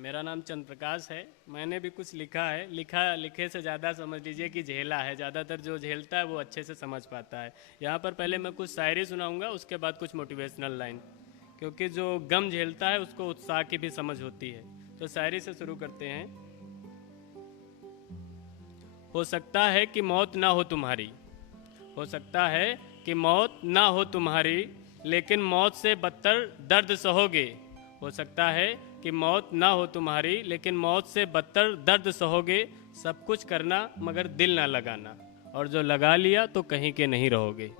मेरा नाम चंद्र प्रकाश है। मैंने भी कुछ लिखा है। लिखे से ज़्यादा समझ लीजिए कि झेला है। ज़्यादातर जो झेलता है वो अच्छे से समझ पाता है। यहाँ पर पहले मैं कुछ शायरी सुनाऊंगा, उसके बाद कुछ मोटिवेशनल लाइन, क्योंकि जो गम झेलता है उसको उत्साह की भी समझ होती है। तो शायरी से शुरू करते हैं। हो सकता है कि मौत ना हो तुम्हारी, हो सकता है कि मौत ना हो तुम्हारी, लेकिन मौत से बदतर दर्द सहोगे। हो सकता है कि मौत ना हो तुम्हारी, लेकिन मौत से बदतर दर्द सहोगे। सब कुछ करना मगर दिल ना लगाना, और जो लगा लिया तो कहीं के नहीं रहोगे।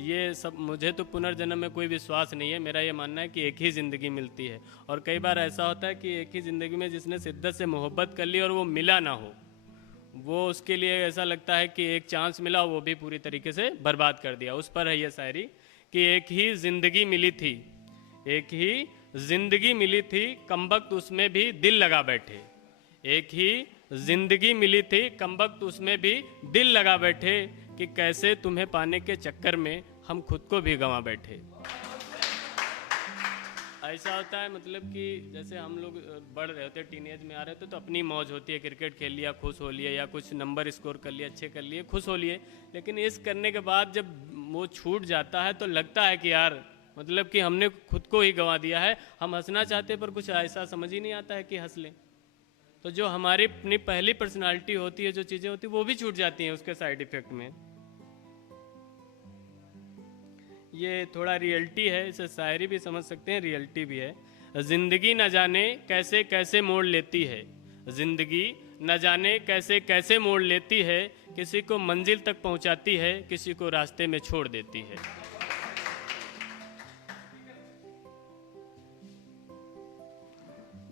ये सब मुझे तो पुनर्जन्म में कोई विश्वास नहीं है। मेरा ये मानना है कि एक ही ज़िंदगी मिलती है, और कई बार ऐसा होता है कि एक ही ज़िंदगी में जिसने शिद्दत से मोहब्बत कर ली और वो मिला ना हो, वो उसके लिए ऐसा लगता है कि एक चांस मिला, वो भी पूरी तरीके से बर्बाद कर दिया। उस पर है ये शायरी कि एक ही ज़िंदगी मिली थी, एक ही ज़िंदगी मिली थी, कमबख्त उसमें भी दिल लगा बैठे। एक ही ज़िंदगी मिली थी, कमबख्त उसमें भी दिल लगा बैठे, कि कैसे तुम्हें पाने के चक्कर में हम खुद को भी गंवा बैठे। ऐसा होता है, मतलब कि जैसे हम लोग बढ़ रहे होते, टीनेज में आ रहे थे, तो अपनी मौज होती है, क्रिकेट खेल लिया खुश हो लिए, या कुछ नंबर स्कोर कर लिए, अच्छे कर लिए, खुश हो लिए। लेकिन इस करने के बाद जब वो छूट जाता है तो लगता है कि यार, मतलब कि हमने खुद को ही गंवा दिया है। हम हंसना चाहते पर कुछ ऐसा समझ ही नहीं आता है कि हंस लें। तो जो हमारी अपनी पहली पर्सनालिटी होती है, जो चीज़ें होती है, वो भी छूट जाती हैं उसके साइड इफेक्ट में। ये थोड़ा रियलिटी है, इसे शायरी भी समझ सकते हैं, रियलिटी भी है। जिंदगी न जाने कैसे कैसे मोड़ लेती है, जिंदगी न जाने कैसे कैसे मोड़ लेती है, किसी को मंजिल तक पहुंचाती है, किसी को रास्ते में छोड़ देती है।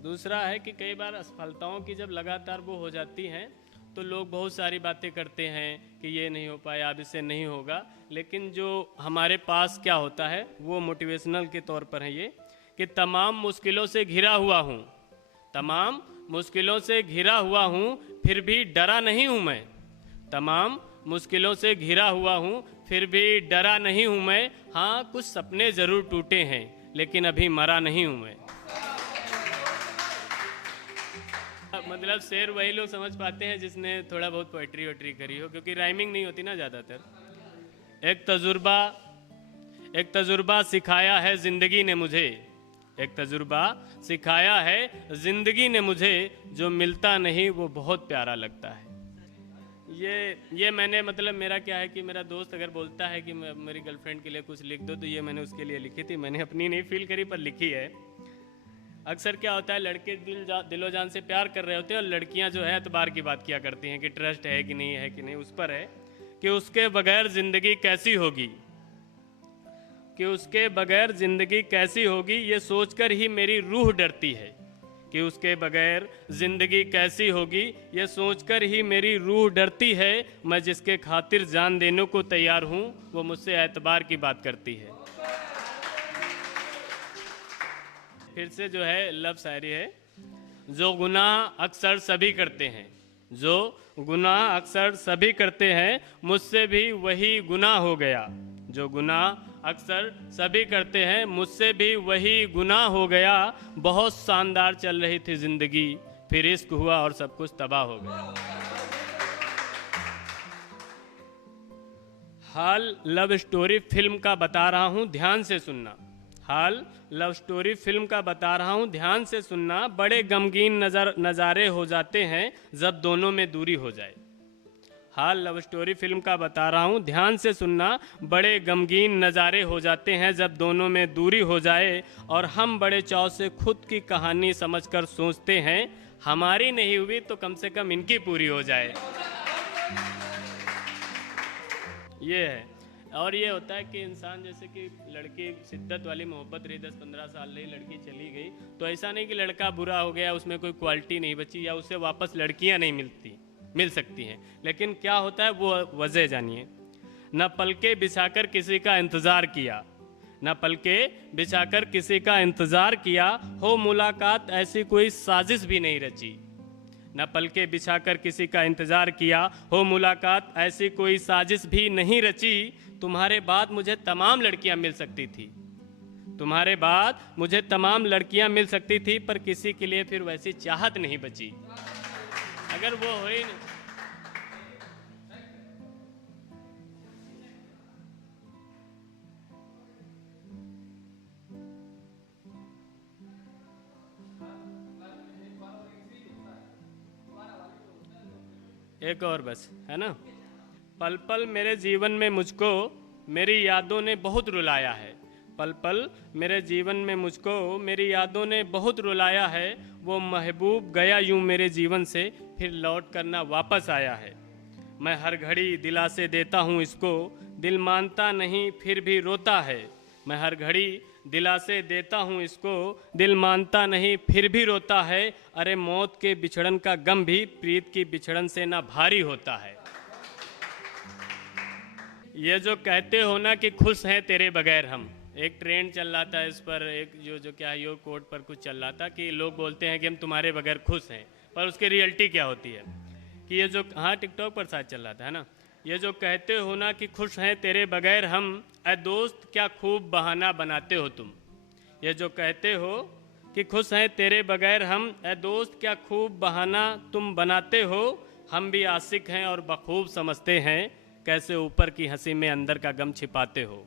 दूसरा है कि कई बार असफलताओं की जब लगातार वो हो जाती हैं तो लोग बहुत सारी बातें करते हैं कि ये नहीं हो पाया, अब इससे नहीं होगा। लेकिन जो हमारे पास क्या होता है वो मोटिवेशनल के तौर पर है ये, कि तमाम मुश्किलों से घिरा हुआ हूँ, तमाम मुश्किलों से घिरा हुआ हूँ, फिर भी डरा नहीं हूँ मैं। तमाम मुश्किलों से घिरा हुआ हूँ, फिर भी डरा नहीं हूँ मैं। हाँ, कुछ सपने ज़रूर टूटे हैं, लेकिन अभी मरा नहीं हूँ मैं। मतलब शेर वही लोग समझ पाते हैं जिसने थोड़ा बहुत पोइट्री वोट्री करी हो, क्योंकि राइमिंग नहीं होती ना ज़्यादातर। एक तजुर्बा सिखाया है ज़िंदगी ने मुझे, एक तजुर्बा सिखाया है ज़िंदगी ने मुझे, जो मिलता नहीं वो बहुत प्यारा लगता है। ये मैंने, मतलब मेरा क्या है कि मेरा दोस्त अगर बोलता है कि मेरी गर्लफ्रेंड के लिए कुछ लिख दो, तो ये मैंने उसके लिए लिखी थी। मैंने अपनी नहीं फील करी पर लिखी है। अक्सर क्या होता है, लड़के दिलो जान से प्यार कर रहे होते हैं, और लड़कियां जो है एतबार की बात किया करती हैं कि ट्रस्ट है कि नहीं है कि नहीं। उस पर है कि उसके बगैर जिंदगी कैसी होगी, कि उसके बगैर जिंदगी कैसी होगी, ये सोचकर ही मेरी रूह डरती है। कि उसके बगैर जिंदगी कैसी होगी, ये सोचकर ही मेरी रूह डरती है। मैं जिसके खातिर जान देने को तैयार हूँ, वो मुझसे एतबार की बात करती है। फिर से जो है लव शायरी है। जो गुनाह अक्सर सभी करते हैं, जो गुनाह अक्सर सभी करते हैं, मुझसे भी वही गुनाह हो गया। जो गुनाह अक्सर सभी करते हैं, मुझसे भी वही गुनाह हो गया। बहुत शानदार चल रही थी जिंदगी, फिर इश्क हुआ और सब कुछ तबाह हो गया। हाल लव स्टोरी फिल्म का बता रहा हूँ, ध्यान से सुनना। हाल लव स्टोरी फिल्म का बता रहा हूँ, ध्यान से सुनना। बड़े गमगीन नज़ारे हो जाते हैं जब दोनों में दूरी हो जाए। हाल लव स्टोरी फिल्म का बता रहा हूँ, ध्यान से सुनना। बड़े गमगीन नज़ारे हो जाते हैं जब दोनों में दूरी हो जाए, और हम बड़े चाव से खुद की कहानी समझकर सोचते हैं, हमारी नहीं हुई तो कम से कम इनकी पूरी हो जाए। ये है। और ये होता है कि इंसान, जैसे कि लड़की शिद्दत वाली मोहब्बत रही, 10-15 साल रही, लड़की चली गई, तो ऐसा नहीं कि लड़का बुरा हो गया, उसमें कोई क्वालिटी नहीं बची, या उससे वापस लड़कियां नहीं मिल सकती हैं। लेकिन क्या होता है वो वजह जानिए। न पलके बिछाकर किसी का इंतज़ार किया, न पलके बिछाकर किसी का इंतज़ार किया, हो मुलाकात ऐसी कोई साजिश भी नहीं रची। न पलके बिछाकर किसी का इंतजार किया हो मुलाकात, ऐसी कोई साजिश भी नहीं रची। तुम्हारे बाद मुझे तमाम लड़कियां मिल सकती थी, तुम्हारे बाद मुझे तमाम लड़कियां मिल सकती थी, पर किसी के लिए फिर वैसी चाहत नहीं बची। अगर वो हुई नहीं। एक और बस है ना। पल पल मेरे जीवन में मुझको मेरी यादों ने बहुत रुलाया है, पल पल मेरे जीवन में मुझको मेरी यादों ने बहुत रुलाया है। वो महबूब गया यूं मेरे जीवन से, फिर लौट कर ना वापस आया है। मैं हर घड़ी दिलासे देता हूँ इसको, दिल मानता नहीं फिर भी रोता है। मैं हर घड़ी दिलासे देता हूँ इसको, दिल मानता नहीं फिर भी रोता है। अरे मौत के बिछड़न का गम भी प्रीत की बिछड़न से ना भारी होता है। ये जो कहते हो ना कि खुश हैं तेरे बगैर हम, एक ट्रेंड चल रहा था इस पर, एक जो क्या है, यो कोड पर कुछ चल रहा था कि लोग बोलते हैं कि हम तुम्हारे बगैर खुश हैं, पर उसकी रियलिटी क्या होती है कि ये जो, हाँ टिकटॉक पर शायद चल रहा था, है ना। ये जो कहते हो ना कि खुश हैं तेरे बगैर हम, ऐ दोस्त क्या खूब बहाना बनाते हो तुम। ये जो कहते हो कि खुश हैं तेरे बगैर हम, ऐ दोस्त क्या खूब बहाना तुम बनाते हो। हम भी आशिक हैं और बखूब समझते हैं, कैसे ऊपर की हंसी में अंदर का गम छिपाते हो।